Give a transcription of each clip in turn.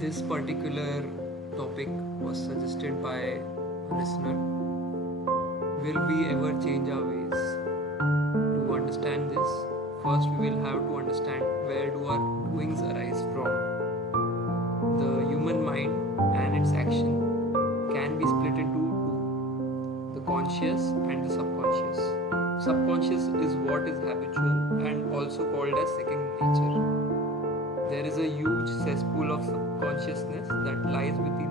This particular topic was suggested by a listener. Will we ever change our ways? To understand this, first we will have to understand where do our doings arise from. The human mind and its action can be split into two, the conscious and the subconscious. Subconscious is what is habitual and also called as second nature. There is a huge cesspool of subconsciousness that lies within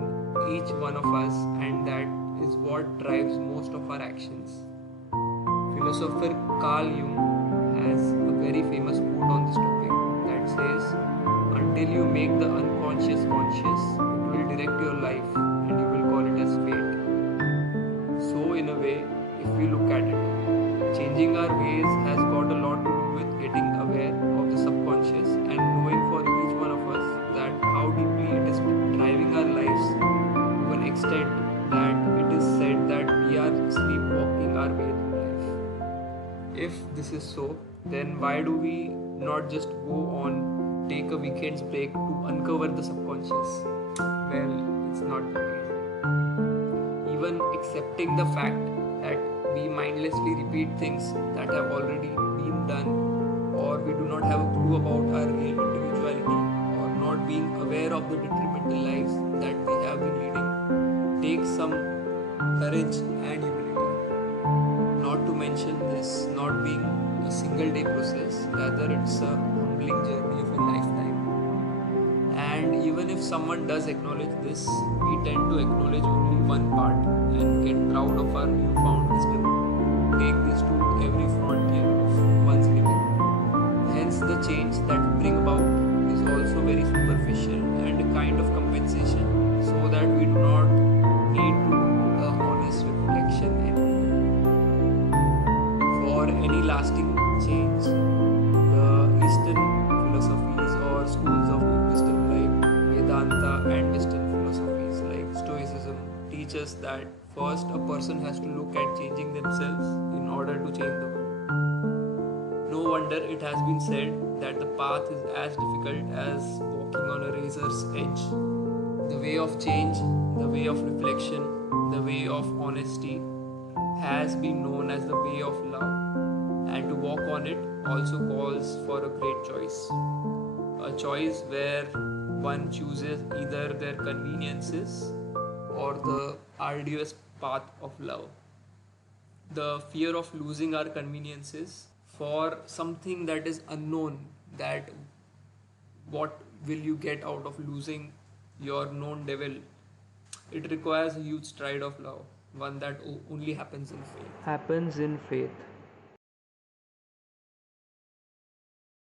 each one of us, and that is what drives most of our actions. Philosopher Carl Jung has a very famous quote on this topic that says, "Until you make the unconscious conscious, it will direct your life and you will call it as fate." So, in a way, if we look at it, changing our ways has got a lot to do with getting aware of the subconscious and knowing for each one of us that how deeply it is driving our lives to an extent that it is said that we are sleepwalking our way through life. If this is so, then why do we not just go on, take a weekend's break to uncover the subconscious? Well, it's not that easy. Even accepting the fact that we mindlessly repeat things that have already been done, or we do not have a clue about our real individuality, or not being aware of the detrimental lives that we have been leading, takes some courage and humility. Not to mention this not being a single day process, rather it's a humbling journey of a lifetime. And even if someone does acknowledge this, we tend to acknowledge only one part and get proud of our newfound wisdom. Take this to every frontier of one's living. Hence, the change that we bring about is also very superficial and a kind of compensation, so that we do not need to do a honest reflection for any lasting change. The Eastern philosophies or schools of wisdom like Vedanta and Western philosophies like Stoicism teach us that first a person has to look at changing themselves in order to change the world. No wonder it has been said that the path is as difficult as walking on a razor's edge. The way of change, the way of reflection, the way of honesty has been known as the way of love, and to walk on it also calls for a great choice. A choice where one chooses either their conveniences or the arduous path of love. The fear of losing our conveniences for something that is unknown, that what will you get out of losing your known devil? It requires a huge stride of love, one that only happens in faith.